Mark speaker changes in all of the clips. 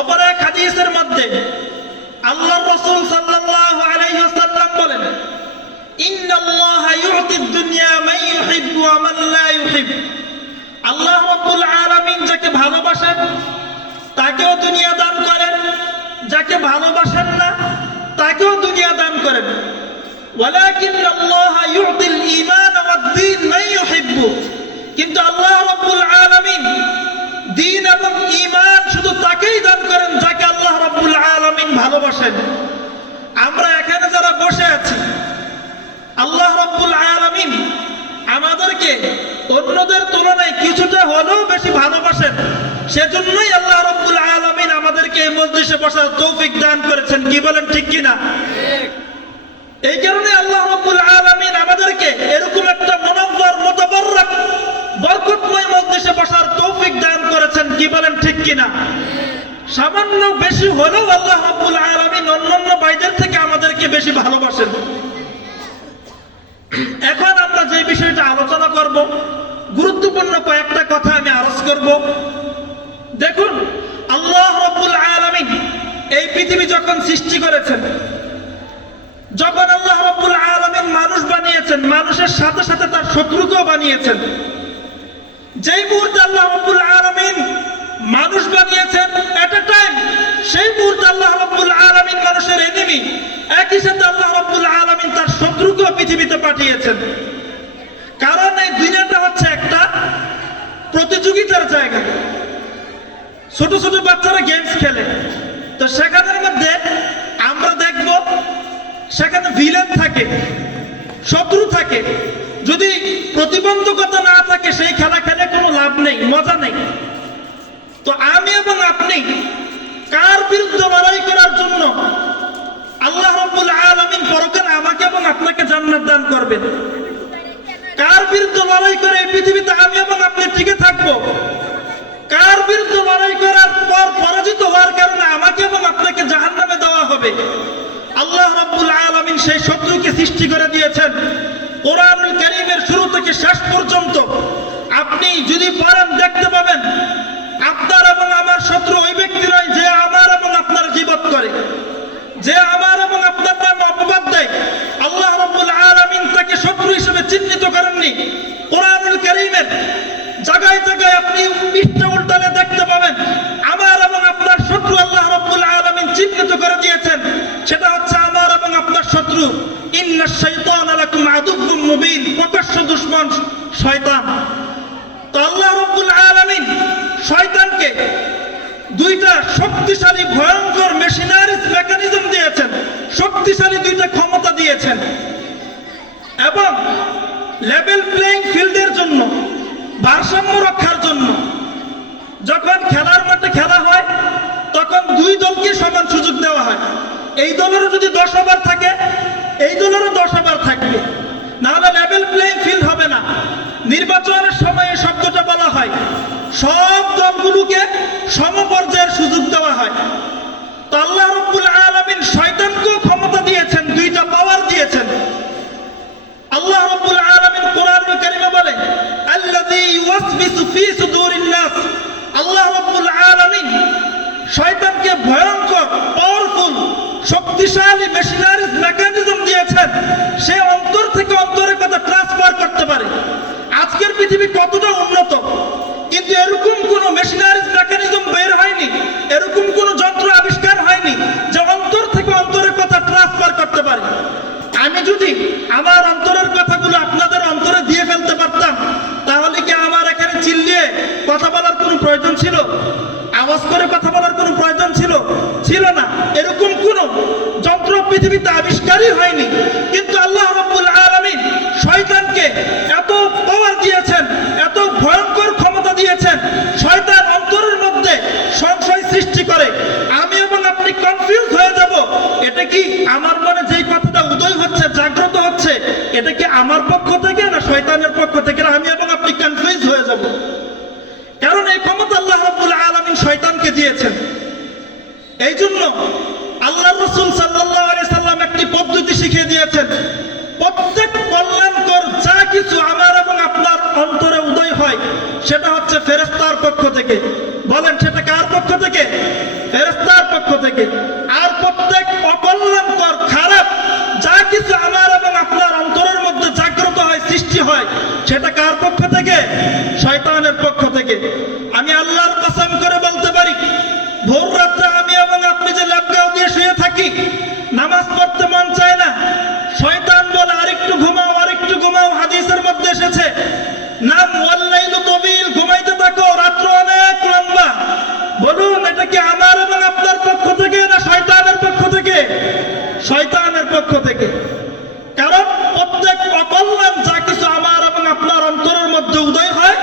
Speaker 1: অপর এক হাদিসের মধ্যে আল্লাহ রসুল সাল্লাল্লাহু আলাইহি ওয়াসাল্লাম বলেন, ইন্নাল্লাহা ইউতিদ দুনিয়া মান ইউহিব্বু ওয়া মান লা ইউহিব আল্লাহ রাব্বুল আলামিন যাকে ভালোবাসেন, তাকেও দুনিয়া দান করেন। যাকে ভালোবাসেন না, তাকেও দুনিয়া দান করেন। আল্লাহ ইউতিল ঈমান ওয়াদ দ্বীন মান ইউহিব্বু। কিন্তু আল্লাহ রাব্বুল আলামিন দিন এবং ঈমান শুধু তাকেই দান করেন যাকে আল্লাহ রাব্বুল আলামিন ভালোবাসেন। আমরা এখানে যারা বসে আছি, আল্লাহ রাব্বুল আলামিন আমাদেরকে অন্যদের তুলনায় কিছুটা হলেও বেশি ভালোবাসেন। সেজন্যই আল্লাহ রাব্বুল আলামিন আমাদেরকে এই মজলিসে বসার তৌফিক দান করেছেন। কি বলেন, ঠিক কিনা? এই কারণে আল্লাহ রাব্বুল আলামিন আমাদেরকে এরকম একটা মনোবর, মোতাবরক বরকতময় মজলিসে বসার তৌফিক দান করেছেন, কি বলেন ঠিক কিনা? সামান্য বেশি হলেও আল্লাহ রাব্বুল আলামিন অন্যান্য ভাইদের থেকে আমাদেরকে বেশি ভালোবাসেন। এখন আমরা যে বিষয়টা আলোচনা করব, গুরুত্বপূর্ণ কয়েকটা কথা আমি আলোচ করব। দেখুন, আল্লাহ রাব্বুল আলামিন এই পৃথিবী যখন সৃষ্টি করেছেন, যখন আল্লাহ রাব্বুল আলামিন মানুষ বানিয়েছেন, মানুষের সাথে সাথে তার শত্রুকেও বানিয়েছেন যেই মুহূর্তে আল্লাহ রাব্বুল আলামিন মানুষ বানিয়েছেন এট এ টাইম সেই মুহূর্তে আল্লাহ রাব্বুল আলামিন মানুষের এনিমি একই সাথে আল্লাহ রাব্বুল আলামিন তার শত্রুকেও পৃথিবীতে পাঠিয়েছেন। কারণ এই দুনিয়াটা হচ্ছে একটা প্রতিযোগিতার জায়গা। ছোট ছোট বাচ্চারা গেমস খেলে। তো সেখানের মধ্যে আমরা দেখব, সেখানে ভিলেন থাকে, শত্রু থাকে। যদি প্রতিবন্ধকতা না থাকে, সেই খেলা খেলে কোনো লাভ নেই, মজা নেই। তো আমি এবং আপনি কার বিরুদ্ধে লড়াই করার জন্য আল্লাহ রাব্বুল আলামিন পরকালে আমাকে এবং আপনাকে জান্নাত দান করবেন? কার বিরুদ্ধে লড়াই করে এই পৃথিবীতে আমি এবং আপনি টিকে থাকব? কার বিরুদ্ধে লড়াই করার পর পরাজিত হওয়ার কারণে আমাকে এবং আপনাকে জাহান্নামে দেওয়া হবে? আল্লাহ রাব্বুল আলমিন সেই শত্রুকে সৃষ্টি করে দিয়েছেন। কোরআনুল থেকে শেষ পর্যন্ত আপনি যদি পারেন দেখতে পাবেন, আপনার এবং আমার শত্রু ওই ব্যক্তি নয় যে আমার এবং আপনার জীবত করে। যে আমার এবং আপনার নাম অপবাদ দেয়। আল্লাহ রাব্বুল আলামিন তাকে শত্রু হিসেবে চিহ্নিত করেননি। কোরআনুল কারীমের জায়গায় জায়গায় আপনি পৃষ্ঠা উল্টালে দেখতে পাবেন, আমার এবং আপনার শত্রু আল্লাহ রাব্বুল চিহ্নিত করে দিয়েছেন। সেটা হচ্ছে আমার এবং আপনার শত্রু। প্রকাশ্য শয়তান। শয়তানকে দুইটা শক্তিশালী, ভয়ঙ্কর মেশিনারিজ মেকানিজম দিয়েছেন। শক্তিশালী দুইটা ক্ষমতা দিয়েছেন। এবং লেভেল ফিল্ডের জন্য, ভারসাম্য রক্ষার জন্য, যখন খেলার মাঠে খেলা হয় তখন দুই দলকে সমান সুযোগ দেওয়া হয়। এই দলেরও যদি দশ ওভার থাকে, এই দলেরও দশ ওভার থাকবে। নাহলে লেভেল প্লেইং ফিল্ড হবে না। নির্বাচনের সময়ে শব্দটা বলা হয়। সব দলগুলোকে সমপর্যায়ের সুযোগ দেওয়া হয়। তো আল্লাহ রব্বুল আলামিন শয়তানকেও ক্ষমতা দিয়েছেন দুইটা পাওয়ার দিয়েছেন আল্লাহ রাব্বুল আলামিন কোরআনুল কারীমে বলে আল্লাযী ইউওয়াসবিসু ফি সুদুরিন নাস আল্লাহ রাব্বুল আলামিন শয়তানকে ভয়ঙ্কর পাওয়ারফুল শক্তিশালী মেশিনারিজ মেকানিজম দিয়েছেন সে অন্তর থেকে অন্তরের কথা ট্রান্সফার করতে পারে আজকের পৃথিবী কতটা উন্নত কিন্তু এরকম কোনো মেশিনারিজ মেকানিজম বের হয়নি এরকম কোনো যন্ত্র আবিষ্কার হয়নি যে অন্তর থেকে অন্তরের কথা ট্রান্সফার করতে পারে আমি যদি আমার অন্তরের কথাগুলো আপনাদের অন্তরে দিয়ে ফেলতে পারতাম তাহলে কি আমার এখানে চিল্লিয়ে কথা বলার কোনো প্রয়োজন ছিল আওয়াজ করে কথা বলার কোনো প্রয়োজন ছিল ছিল না এরকম কোন যন্ত্র পৃথিবীতে আবিষ্কারই হয়নি। কিন্তু আল্লাহ রাব্বুল আলামিন শয়তানকে এত পাওয়ার দিয়েছেন, এত ভয়ঙ্কর ক্ষমতা দিয়েছেন, শয়তান অন্তরের মধ্যে সংশয় সৃষ্টি করে। আমি এবং আপনি কনফিউজ হয়ে যাব। এটা কি আমার মনে যেই কথাটা উদয় হচ্ছে, জাগ্রত হচ্ছে, এটা কি আমার পক্ষ থেকে না শয়তানের পক্ষ থেকে? না, আমি এবং আপনি কনফিউজ হয়ে যাব। কারণ এই ক্ষমতা আল্লাহ রাব্বুল আলামিন শয়তানকে দিয়েছেন। এই জন্য আল্লাহ রসুল একটি পদ্ধতি শিখিয়ে দিয়েছেন। প্রত্যেক কল্যাণকর যা কিছু আমার এবং আপনার অন্তরে উদয় হয়, সেটা হচ্ছে ফেরেস্তার পক্ষ থেকে। বলেন, সেটা কার পক্ষ থেকে? ফেরেস্তার পক্ষ থেকে। আর প্রত্যেক অকল্যাণকর, খারাপ যা কিছু আমার এবং আপনার অন্তরের মধ্যে জাগ্রত হয়, সৃষ্টি হয়, সেটা কার পক্ষ থেকে? শয়তানের পক্ষ থেকে। আমি আল্লাহর কসম করে বলতে পারি, ভোর রাত্রে আমি এবং আপনি যে ল্যাপকাও দিয়ে শুয়ে থাকি নামাজ পড়তে মন চায় না। শয়তান বলে, আরেকটু ঘুমাও আরেকটু ঘুমাও। হাদিসের মধ্যে এসেছে, নাম ওয়াল্লাইলু তবিল, ঘুমাইতে থাকো, রাত্র অনেক লম্বা। বলুন, এটা কি আমার এবং আপনার পক্ষ থেকে না শয়তানের পক্ষ থেকে? শয়তানের পক্ষ থেকে। কারণ প্রত্যেক অকল্যাণ যা কিছু আমার এবং আপনার অন্তরের মধ্যে উদয় হয়,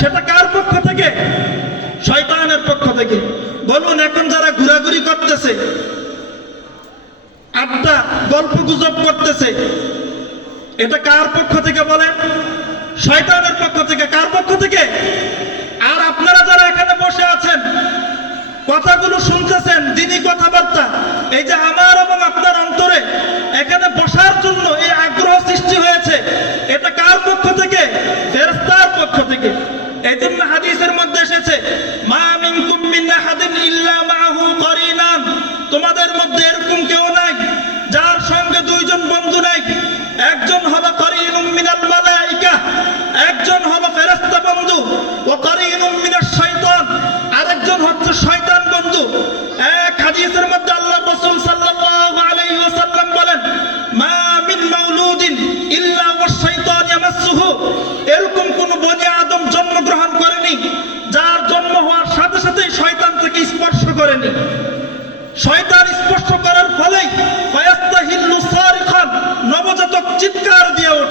Speaker 1: সেটা কার পক্ষ থেকে? শয়তানের পক্ষ থেকে। বলুন, এখন যারা ঘোরাঘুরি করতেছে আড্ডা গল্প গুজব করতেছে। এটা কার পক্ষ থেকে বলেন শয়তানের পক্ষ থেকে। কার পক্ষ থেকে? আর আপনারা যারা এখানে বসে আছেন, কথাগুলো শুনতেছেন, দিনই কথাবার্তা, এই যে আমার এবং আপনার অন্তরে এখানে বসার জন্য এই আগ্রহ সৃষ্টি হয়েছে, এটা কার পক্ষ থেকে? ফেরেশতার পক্ষ থেকে। এই জন্য হাদিসের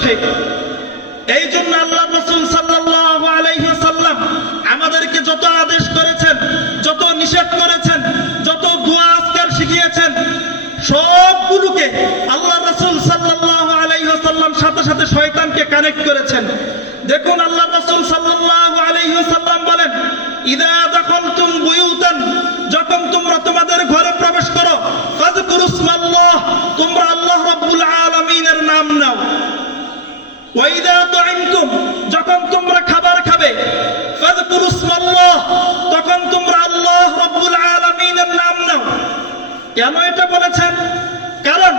Speaker 1: দিয়ে এই জন্য আল্লাহ রাসূল সাল্লাল্লাহু আলাইহি ওয়াসাল্লাম আমাদেরকে যত আদেশ করেছেন, যত নিষেধ করেছেন, যত দোয়া আজকার শিখিয়েছেন, সবগুলোকে আল্লাহ রাসূল সাল্লাল্লাহু আলাইহি ওয়াসাল্লাম সাথে সাথে শয়তানকে কানেক্ট করেছেন। দেখুন আল্লাহ রাসূল সাল্লাল্লাহু আলাইহি ওয়াসাল্লাম বলেন, ইদা দাখালতুম বুয়ুতান যখন তোমরা তোমাদের ঘরে প্রবেশ করো ফাযকুরুসমাল্লাহ তোমরা আল্লাহ রাব্বুল আলামিনের নাম নাও ওয়াইদা তুইমতুম যখন তোমরা খাবার খাবে তখন তোমরা আল্লাহ রাব্বুল আলামিনের নাম নাও। কেন এটা বলেছেন? কারণ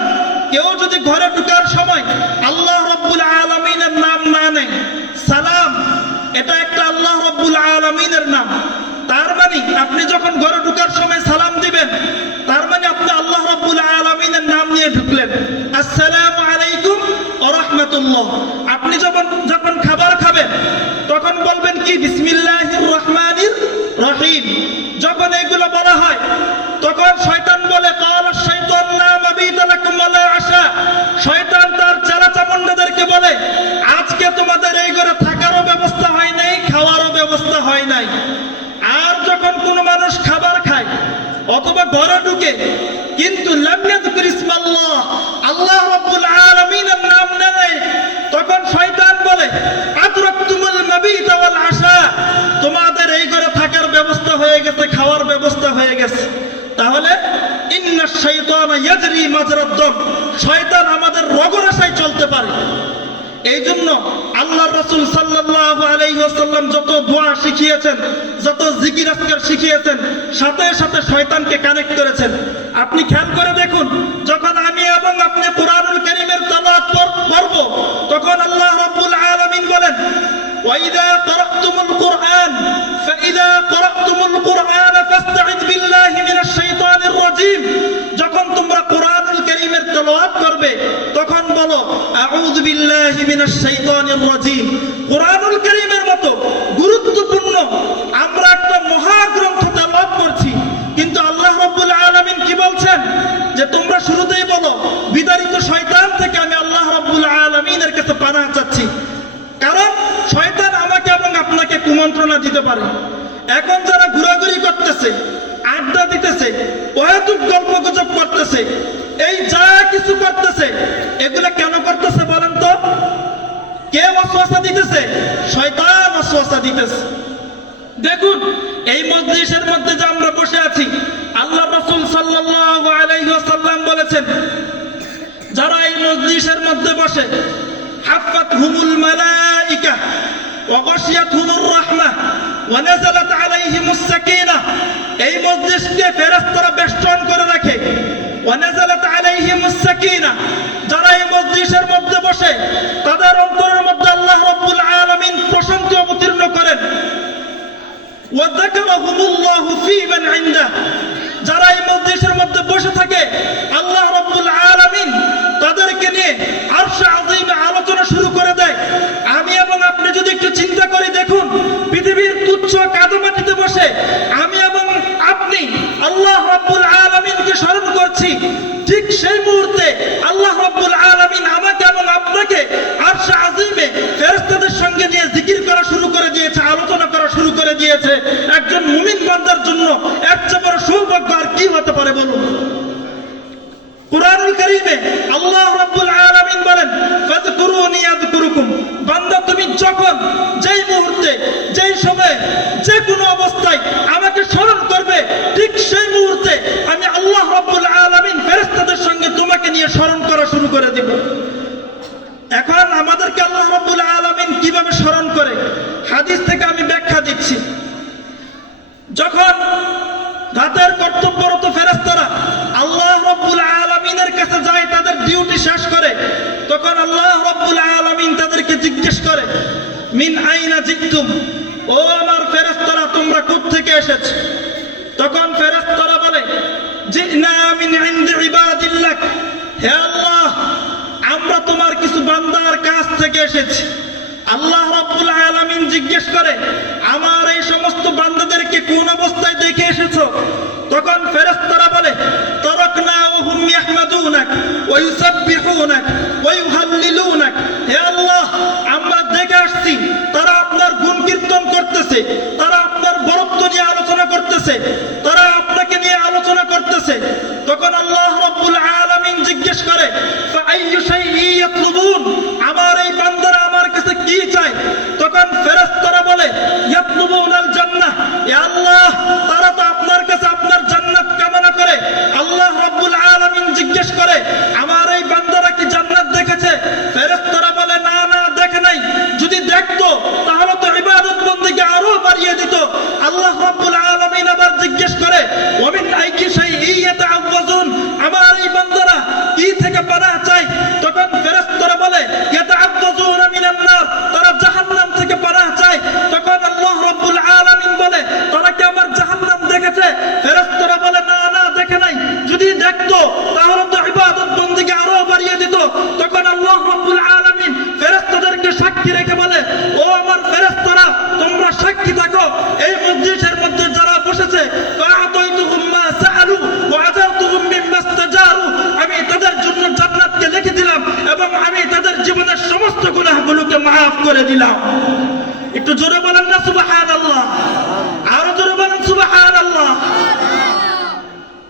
Speaker 1: কেউ যদি ঘরে ঢোকার সময় আল্লাহ রব্বুল আলমিনের নাম না নেয়, সালাম, এটা একটা আল্লাহ রব্বুল আলমিনের নাম। তার মানে আপনি যখন ঘরে ঢোকার সময় সালাম দিবেন, তার মানে আপনি আল্লাহ রব্বুল আলমিনের নাম নিয়ে ঢুকলেন। আসসালামু আলাইকুম ও রহমতুল্লাহ। আপনি যখন যখন খাবার খাবেন, তখন বলবেন কি, বিসমিল্লাহির রহমানির রহিম। যখন এগুলো বলা হয়, তখন শয়তান বলে, কাল শয়তান আশা। শয়তান তার চেলা বলে, আজকে তোমাদের এই ঘরে থাকারও ব্যবস্থা হয় নাই, খাওয়ারও ব্যবস্থা হয় নাই। আর যখন কোনো মানুষ খাবার খায়, অথবা ঘরে ঢুকে, কিন্তু লাম ইয়াযকুর ইসমাল্লাহ আল্লাহ রাব্বুল আলামিনের নাম নেয় তখন শয়তান বলে আদরাকতুমুল মাবিতা ওয়াল আশা তোমাদের এই ঘরে থাকার ব্যবস্থা হয়ে গেছে খাওয়ার ব্যবস্থা হয়ে গেছে তাহলে ইন্না শাইতানা ইয়াজরি মাজরাদ দম শয়তান আমাদের রগরাশায় চলতে পারে এই জন্য আল্লাহ রসুল সাল্লাল্লাহু আলাইহি ওয়াসাল্লাম যত দোয়া শিখিয়েছেন যত জিকির আজকার শিখিয়েছেন সাথে সাথে শয়তানকে কানেক্ট করেছেন আপনি খেয়াল করে দেখুন যখন আমি এবং আপনি কোরআনুল কারীমের তেলাওয়াত করব তখন আল্লাহ রাব্বুল আলামিন বলেন وإذا قرأتم القرآن فإذا قرأتم القرآن فاستعذ بالله من الشيطان الرجيم তেলাওয়াত করবে, তখন বলো, আউযু বিল্লাহি মিনাশ শাইতানির রাজীম। কোরআনুল কারীমের মতো গুরুত্বপূর্ণ, আমরা একটা মহাগ্রন্থ তেলাওয়াত করছি, কিন্তু আল্লাহ রাব্বুল আলামিন কি বলছেন? যে তোমরা শুরুতেই বলো, বিতাড়িত শয়তান থেকে আমি আল্লাহ রাব্বুল আলামিনের কাছে পানাহ চাচ্ছি। কারণ শয়তান আমাকে এবং আপনাকে কুমন্ত্রণা দিতে পারে। এখন যারা ঘোরাঘুরি করতেছে, আড্ডা দিতেছে, অহেতুক গল্প করতেছে? এই যা কিছু করতেছে, এগুলো কেন করতেছে বলেন তো? কে অশ্বাসা দিতেছে? শয়তান অশ্বাসা দিতেছে। দেখুন, এই মজলিসের মধ্যে যে আমরা বসে আছি, আল্লাহ রাসূল সাল্লাল্লাহু আলাইহি ওয়াসাল্লাম বলেছেন, যারা এই মজলিসের মধ্যে বসে, হাফাত হুমুল মালাইকা, ওয়া গাশিয়াত হুমুর রাহমাহ ওয়া নাযালাত আলাইহিমুস সাকিনাহ এই মজলিসকে ফেরেশতারা বেষ্টন করে রাখে। ونزلت عليهم السكينة যারা এই মজলিসের মধ্যে দিয়েছে একজন মুমিন বান্দার জন্য এর চেয়ে বড় সৌভাগ্য আর কি হতে পারে বলুন? কুরআনুল কারীমে আল্লাহ রাব্বুল আলামিন বলেন ফাযকুরুনি আযকুরুকুম বান্দা, তুমি যখন যেই মুহূর্তে, যেই সময়ে যে কোনো অবস্থায় আমাকে স্মরণ করবে, ঠিক সেই মুহূর্তে আমি আল্লাহ রাব্বুল আলামিন ফেরেশতাদের সঙ্গে তোমাকে নিয়ে স্মরণ করা শুরু করে দেব। এখন আমাদেরকে আল্লাহ রাব্বুল আলামিন কীভাবে স্মরণ করে? হাদিস থেকে দিচ্ছি যখন রাতের কর্তব্যরত ফেরেস্তারা আল্লাহ রব্বুল আলমিনের কাছে যায়, তাদের ডিউটি শেষ করে, তখন আল্লাহ রব্বুল আলমিন তাদেরকে জিজ্ঞেস করে, মিন আইনা জিতুম ও আমার ফেরেস্তারা তোমরা থেকে এসেছ? তখন ফেরেস্তারা বলে, জিনা মিন ইনদি হে আল্লাহ, আমরা তোমার কিছু বান্দার কাছ থেকে এসেছি। আল্লাহ রাব্বুল আলামিন জিজ্ঞেস করে, আমার এই সমস্ত বান্দাদেরকে কোন অবস্থায় দেখে এসেছ? তখন ফেরেশতারা বলে তারাকনা ওহুম হুম ইয়াহমাদুনাক ওয়া ইউসাব্বিহুনাক ওয়া ইউহাল্লিলুনাক। হে আল্লাহ আমরা দেখে আসছি তারা আপনার গুণ কীর্তন করতেছে তারা আপনার বরত্ব নিয়ে আলোচনা করতেছে তারা আপনাকে নিয়ে আলোচনা করতেছে তখন আল্লাহ রাব্বুল আলামিন জিজ্ঞেস করে ফাআইয়ু শাইইন ইয়াতলুবুন আমার এই বান্দারা আমার কাছে কি চায় তখন ফেরেশতারা বলে ইয়াতলুবুন আল জান্নাহ ইয়া আল্লাহ তারা তো আপনার কাছে আপনার জান্নাত কামনা করে আল্লাহ রাব্বুল আলামিন জিজ্ঞেস করে আমার এই বান্দারা কি জান্নাত দেখেছে ফেরেশতারা বলে না না দেখে নাই যদি দেখতো তাহলে তো ইবাদত বন্দেগী আরও বাড়িয়ে দিত আল্লাহ রাব্বুল আলামিন আবার জিজ্ঞেস করে ওমিন আইকি শাইইন ইয়াতাআওয়াজুন আমার এই বান্দারা কি থেকে পানাহ চায় তখন ফেরেশতারা বলে ইয়াতাআওয়াজুনা মিনান নার তারা জাহান্নাম থেকে পানাহ চায় তখন আল্লাহ রাব্বুল আলামিন বলে তারা কি আমার জাহান্নাম দেখেছে ফেরেশতারা বলে না না দেখে নাই যদি দেখতো তাহলে তো ইবাদত বন্দেগী আরও বাড়িয়ে দিত তখন আল্লাহ রাব্বুল আলামিন ফেরেশতাদেরকে সাক্ষী রেখে বলে ও আমার ফেরেশতারা তোমরা সাক্ষী থাকো এই মসজিদের মধ্যে যারা বসেছে ফাআতাইতুহুম মা সাআলু ওয়া আযাতুহুম মিম্মা ইস্তাজারু আমি তাদের জন্য জান্নাতকে লিখে দিলাম এবং আমি তাদের জীবনের সমস্ত গুনাহগুলোকে মাফ করে দিলাম। একটু জোরে বলেন না, সুবহানাল্লাহ। আরও জোরে বলেন, সুবহানাল্লাহ।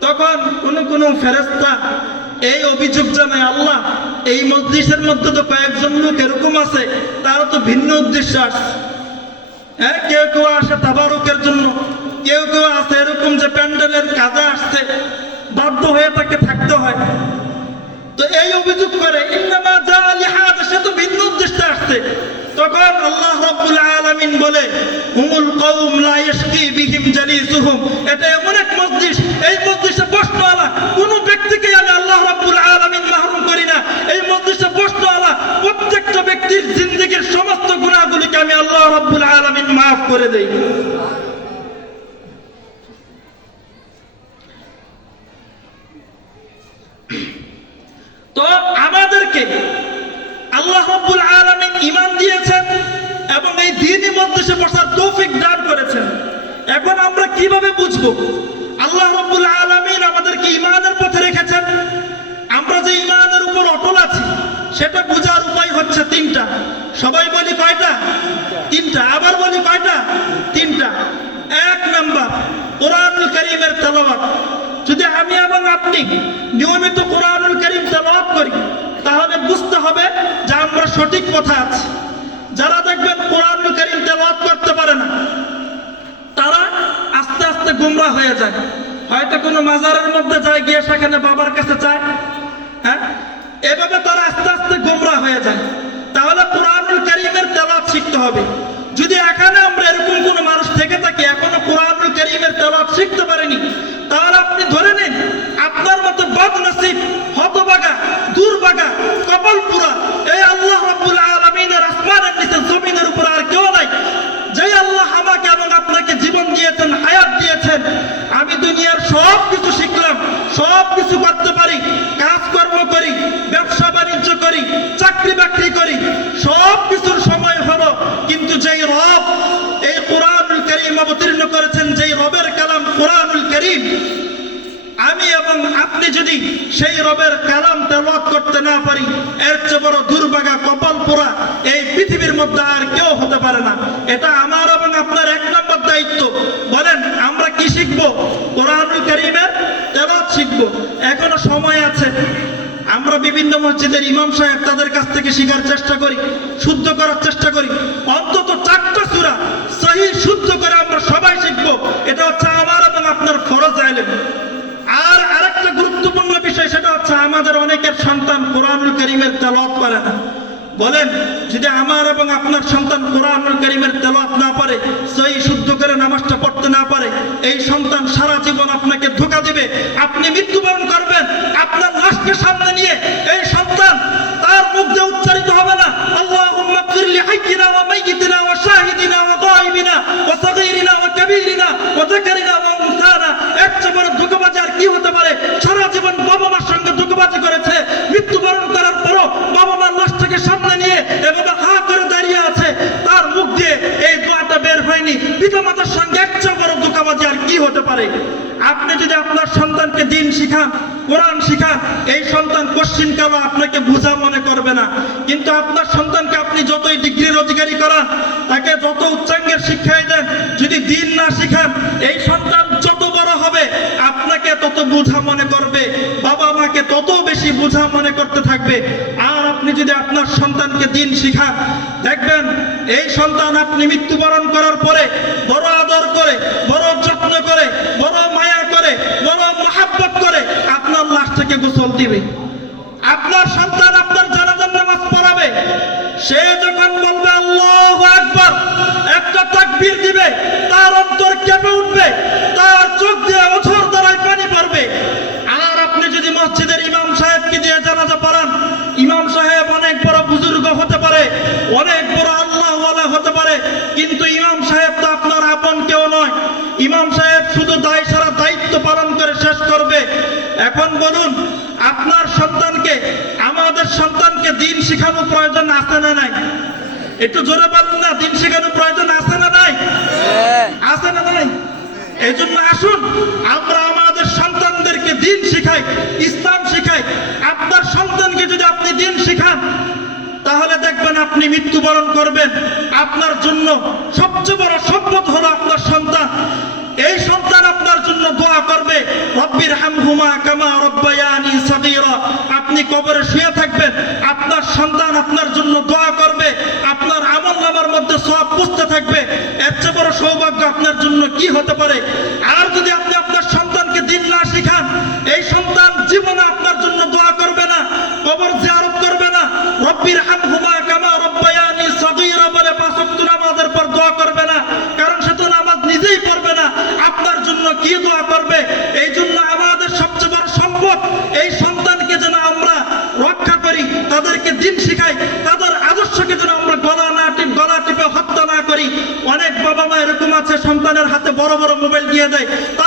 Speaker 1: তখন কোন কোন ফেরেস্তা এই অভিযোগ জানায়, আল্লাহ, এই মসজিদের মধ্যে তো কয়েকজন লোক এরকম আছে তারা তো ভিন্ন উদ্দেশ্যে আসছে হ্যাঁ কেউ কেউ আসে তাবারুকের জন্য, কেউ কেউ আসে এরকম যে প্যান্ডেলের কাজে আসছে বাধ্য হয়ে তাকে থাকতে হয়। তো এই অভিযোগ করে, ইন্নামা জাআলি হাদা সে তো ভিন্ন উদ্দেশ্যে আসছে। তখন আল্লাহ রাব্বুল আলামিন বলে, হুমুল কওম লা ইয়াশকি বিহিম জালিসুহুম। এটা এমন এক মসজিদ এই মসজিদে বসনোয়ালা কোন ব্যক্তিকে আমি আল্লাহ রাব্বুল আলামিন মাহরুম করি না। এই মসজিদে বসনোয়ালা প্রত্যেকটা ব্যক্তির জিন্দেগীর সমস্ত গুনাহগুলিকে আমি আল্লাহ রাব্বুল আলামিন মাফ করে দেই। তো আমাদেরকে আল্লাহ রাব্বুল আলামিন ঈমান দিয়েছেন এবং এই দ্বীনই মধ্যে বসার তৌফিক দান করেছেন। এখন আমরা কীভাবে বুঝব? আল্লাহ রাব্বুল আলামিন আমাদেরকে ঈমানের পথে রেখেছেন। আমরা যে ঈমানের উপর অটল আছি, সেটা বোঝার উপায় হচ্ছে তিনটা। সবাই বলি কয়টা? তিনটা। আবার বলি কয়টা? তিনটা। এক নাম্বার, কোরআনুল কারীমের তেলাওয়াত। যদি আমি এবং আপনি নিয়মিত কোরআনুল কারীম তেলাওয়াত করি তাহলে বুঝতে হবে যে আমরা সঠিক পথে আছি। যারা দেখবেন কোরআনুল কারীম তেলাওয়াত করতে পারে না, তারা আস্তে আস্তে গুমরা হয়ে যায়। হয়তো কোনো মাজারের মধ্যে যায়, গিয়ে সেখানে বাবার কাছে চায় হ্যাঁ? এভাবে তারা আস্তে আস্তে গুমরা হয়ে যায়। তাহলে কোরআনুল কারীমের তেলাওয়াত শিখতে হবে। যদি এখানে আমরা এরকম কোনো মানুষ থেকে থাকি, এখনও কোরআনুল কারীমের তেলাওয়াত শিখতে পারেনি, তাহলে আপনি ধরে নিন, আপনার মতো বদ বদনসিব হতবাগা দুর্বাগা কপালপুরা এই আল্লাহ রাব্বুল আলামিনের আসমানের নিচে জমিনের উপর আর কেউ নাই। যে আল্লাহ আমাকে এবং আপনাকে জীবন দিয়েছেন, হায়াত দিয়েছেন, আমি দুনিয়ার সব কিছু শিখলাম সব কিছু করতে পারি, কাজকর্ম করি, ব্যবসা বাণিজ্য করি চাকরি বাকরি করি সব কিছুর সময় হলো, কিন্তু যেই রব এই কোরআনুল করিম অবতীর্ণ করেছেন যেই রবের কালাম কোরআনুল করিম আমি এবং আপনি যদি সেই রবের কালাম তেলাওয়াত করতে না পারি, এর চেয়ে বড় দুর্ভাগা কপাল পোড়া এই পৃথিবীর মধ্যে আর কেউ হতে পারে না। এটা আমার এবং আপনার এক নম্বর দায়িত্ব। বলেন, আমরা কি শিখব? কোরআনুল কারীমের তেলাওয়াত শিখব। এখনও সময় আছে। আমরা বিভিন্ন মসজিদের ইমাম সাহেব তাদের কাছ থেকে শেখার চেষ্টা করি, শুদ্ধ করার চেষ্টা করি। অন্তত চারটা সূরা সহি, শুদ্ধ করে আমরা সবাই শিখব। এটা হচ্ছে আমার এবং আপনার ফরজ আইলেম আমাদের অনেকের সন্তান কোরআনুল করিমের তেলাওয়াত পারে না। বলেন, যদি আমার এবং আপনার সন্তান কোরআনুল করিমের তেলাওয়াত না পারে সেই শুদ্ধ করে নামাজটা পড়তে না পারে, এই সন্তান সারা জীবন আপনাকে ধোকা দিবে, আপনি মৃত্যুবরণ করবেন, আপনার লাশকে সামনে নিয়ে এই সন্তান তার মুখ দিয়ে উচ্চারিত হবে না, আল্লাহুম্মা ফিরলি হাইয়িনা ওয়া মাইয়িতিনা ওয়া শাহিদিনা ওয়া এর চেয়ে বড় ধোকাবাজি আর কি হতে পারে? সারা জীবন বাবা মার সঙ্গে ধোকাবাজি করেছে। মৃত্যুবরণ করার পরও বাবা মার সামনে নিয়ে হা করে দাঁড়িয়ে আছে। তার মুখ দিয়ে এই দোয়াটা বের হয়নি। পিতা মাতার সঙ্গে বড় ধোকাবাজি আর কি হতে পারে? আপনি যদি আপনার সন্তানকে দিন শিখান, কোরআন শিখান, এই সন্তান কোশ্চিন আপনাকে বোঝা মনে করবে না। কিন্তু আপনার সন্তানকে আপনি যতই ডিগ্রির অধিকারী করান, তাকে যত উচ্চাঙ্গের শিক্ষাই দেন, যদি দিন না শিখান, এই সন্তান যত বড় হবে আপনাকে তত বোঝা মনে করবে, বাবা মাকে তত বেশি বোঝা মনে করতে থাকবে। আর আপনি যদি আপনার সন্তানকে দিন শিখান, দেখবেন এই সন্তান আপনি মৃত্যুবরণ করার পরে বড় আদর করে, বড় যত্ন করে, বড় মায়া করে, বড় মহাব্বত করে আপনার গোসল দিবে। আপনার সন্তান আপনার জানাজার নামাজ পড়াবে। সে যখন বলবে, আল্লাহু আকবার, একটা তাকবীর দিবে, তার অন্তর কেঁপে উঠবে, তার চোখ দিয়ে অঝর দ্বারায় পানি পড়বে আর আপনি যদি মসজিদের ইমাম সাহেবকে দিয়ে জানাজা পড়ান ইমাম সাহেব অনেক বড় বুজুর্গ হতে পারে অনেক বড় আল্লাহওয়ালা হতে পারে কিন্তু ইমাম সাহেব তো আপনার আপন কেউ নয় ইমাম সাহেব শুধু দায় সারা দায়িত্ব পালন করে শেষ করবে এখন বলুন, আপনার সন্তানকে, আমাদের সন্তানকে দিন শেখানো প্রয়োজন আছে না নাই? একটু জোরে বলুন না, দিন শেখানো প্রয়োজন আছে না নাই? আছে না নাই? এই জন্য আসুন, আমরা আমাদের সন্তানদেরকে দিন শেখাই, ইসলাম শিখাই। আপনার সন্তানকে যদি আপনি দিন শেখান, তাহলে দেখবেন আপনি মৃত্যুবরণ করবেন। আপনার জন্য সবচেয়ে বড় সম্পদ হলো আপনার সন্তান। এই সন্তান আপনার জন্য দোয়া করবে। রব্বির হামহুমা কামা রব্বায়ানি সাগীরা। আপনি কবরে শুয়ে থাকবেন, আপনার সন্তান আপনার জন্য দোয়া করবে, আপনার আমল নামার মধ্যে সব পুষতে থাকবে। এর চেয়ে বড় সৌভাগ্য আপনার জন্য কি হতে পারে? আর যদি আপনি আপনার সন্তানকে দিন না শিখান এই সন্তান জীবনে আপনার জন্য দোয়া করবে না কবর জিয়ারত করবে না রব্বির হামহুমা কামা রব্বায়ানি সাগীরা বলে পাঁচ ওয়াক্ত নামাজের পর দোয়া করবে না কারণ সে তো নামাজ নিজেই পড়বে না আপনার জন্য কি দোয়া করবে এই জন্য আমাদের সবচেয়ে বড় সম্পদ এই সন্তানকে যেন আমরা রক্ষা করি তাদেরকে দিন শিখাই তাদের আদর্শকে যেন আমরা গলা না টিপ গলা টিপে হত্যা না করি অনেক বাবা মা এরকম আছে সন্তানের হাতে বড় বড় মোবাইল দিয়ে দেয় তার